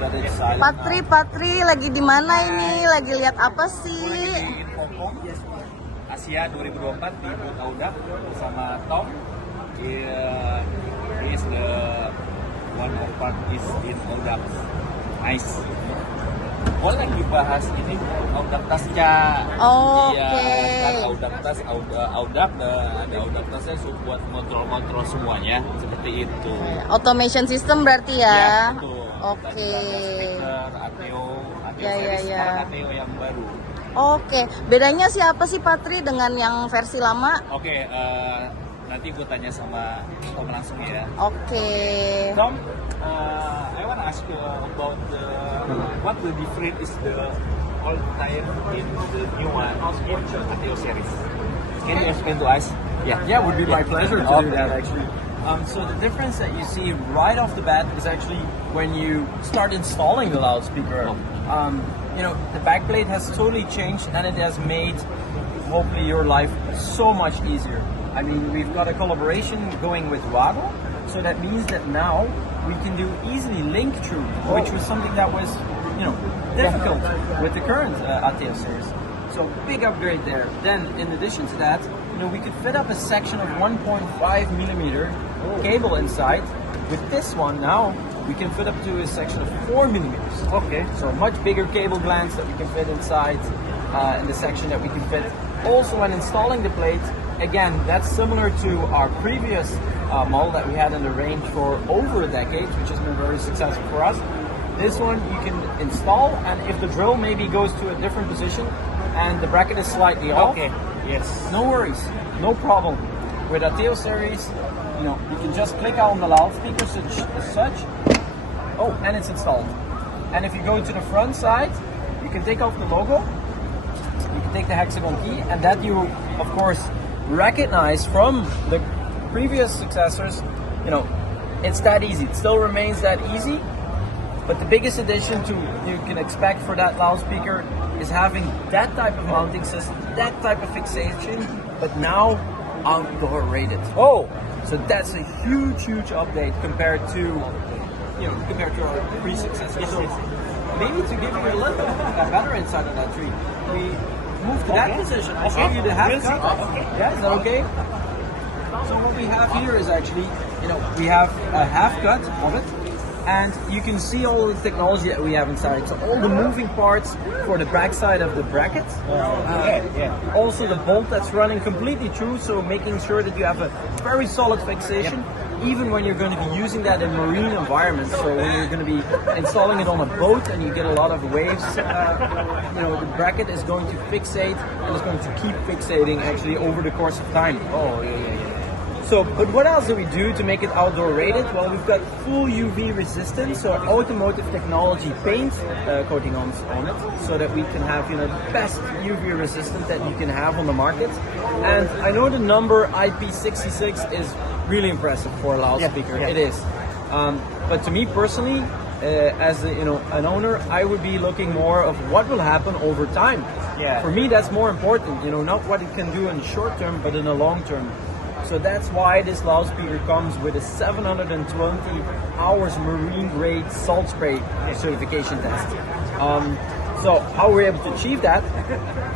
Patri lagi di mana ini? Lagi lihat apa sih? Di Infocoom Asia 2024 di booth Audac bersama Tom. He is the one of part is in Audac. Nice. Boleh dibahas ini Audac tasnya. Kan Audac tas, Audac ada Audac tasnya buat kontrol semuanya seperti itu. Automation system berarti ya? Ya, betul. Oke. Ateo Ya. Ateo yang baru. Oke, bedanya siapa sih Patri dengan yang versi lama? Oke, nanti gue tanya sama Tom langsung ya. Oke. Tom, I want to ask you about what the difference is the old tire in the new one in Ateo series. Can you explain to us? Yeah, would be my pleasure to do that actually. So the difference that you see right off the bat is actually when you start installing the loudspeaker. The backplate has totally changed and it has made hopefully your life so much easier. I mean, we've got a collaboration going with Audac, so that means that now we can do easily link through, which was something that was, difficult with the current Ateo series. So big upgrade there. Then in addition to that, we could fit up a section of 1.5 millimeter cable inside. With this one now, we can fit up to a section of 4 millimeters. Okay. So much bigger cable glands that we can fit inside in the section that we can fit. Also when installing the plate, again, that's similar to our previous model that we had in the range for over a decade, which has been very successful for us. This one you can install, and if the drill maybe goes to a different position and the bracket is slightly off, Yes. no worries, no problem. With Ateo series, you can just click on the loudspeaker as such. Oh, and it's installed. And if you go to the front side, you can take off the logo, you can take the hexagon key, and that you, of course, recognize from the previous successors. It's that easy. It still remains that easy. But the biggest addition you can expect for that loudspeaker is having that type of mounting system, that type of fixation, but now outdoor rated. Oh, so that's a huge update compared to our pre-successors. So maybe to give you a little bit of a better insight on that tree, we move to that position. I'll show you the half cut. Yeah, is that okay? So what we have here is actually, we have a half cut of it. And you can see all the technology that we have inside. So all the moving parts for the backside of the bracket. Also the bolt that's running completely through, so making sure that you have a very solid fixation, even when you're going to be using that in marine environments. So when you're going to be installing it on a boat and you get a lot of waves, the bracket is going to fixate and it's going to keep fixating actually over the course of time. So, but what else do we do to make it outdoor rated? Well, we've got full UV resistance, so automotive technology paint coating on it, so that we can have the best UV resistance that you can have on the market. And I know the number IP66 is really impressive for a loudspeaker. It is. But to me personally, as an owner, I would be looking more of what will happen over time. For me, that's more important. Not what it can do in the short term, but in the long term. So that's why this loudspeaker comes with a 720 hours marine grade salt spray certification test. So how we're able to achieve that?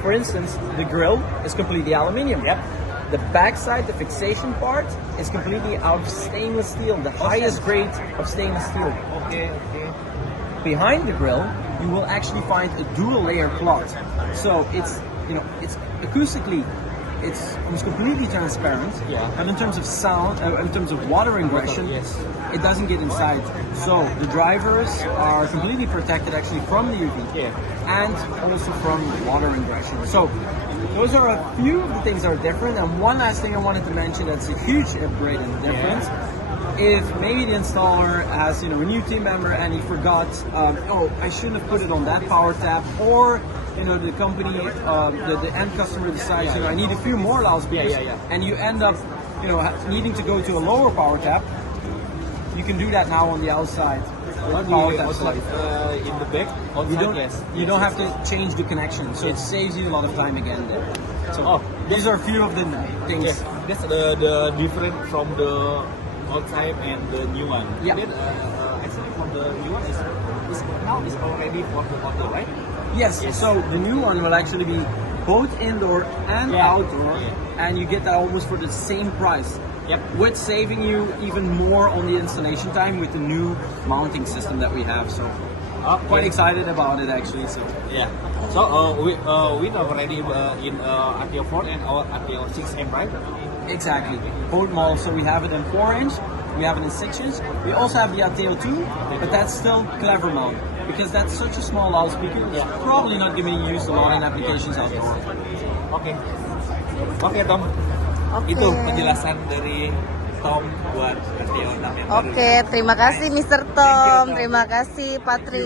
For instance, the grill is completely aluminium. The backside, the fixation part, is completely out of stainless steel, the highest grade of stainless steel. Behind the grill, you will actually find a dual layer cloth. So it's acoustically, it's almost completely transparent, and in terms of sound, in terms of water ingression, it doesn't get inside. So the drivers are completely protected actually from the UV and also from water ingression. So those are a few of the things that are different. And one last thing I wanted to mention that's a huge upgrade and difference. If maybe the installer has a new team member and he forgot, I shouldn't have put it on that power tap, or the company, the end customer decides, I need a few more loudspeakers, and you end up, needing to go to a lower power tap. You can do that now on the outside. In the back, you don't have to change the connection, so it saves you a lot of time again there. So these are a few of the things. That's the different from the old type and the new one. Yeah. Then, actually, for the new one is already for the motor, right? Yes. So the new one will actually be both indoor and outdoor, and you get that almost for the same price. Yep. With saving you even more on the installation time with the new mounting system that we have. So quite excited about it actually. So Yeah. So we already in Ateo 4 and our Ateo 6M, right? exactly, both models. So we have it in 4-inch, we have it in 6-inch. We also have the Ateo 2, but that's still clever mode because that's such a small loudspeaker. It's probably not going to be used a lot in applications outdoor. Oke Tom. Oke. Itu penjelasan dari Tom buat Ateo 6 yang baru. Oke, terima kasih Mr. Tom. Terima kasih Patri.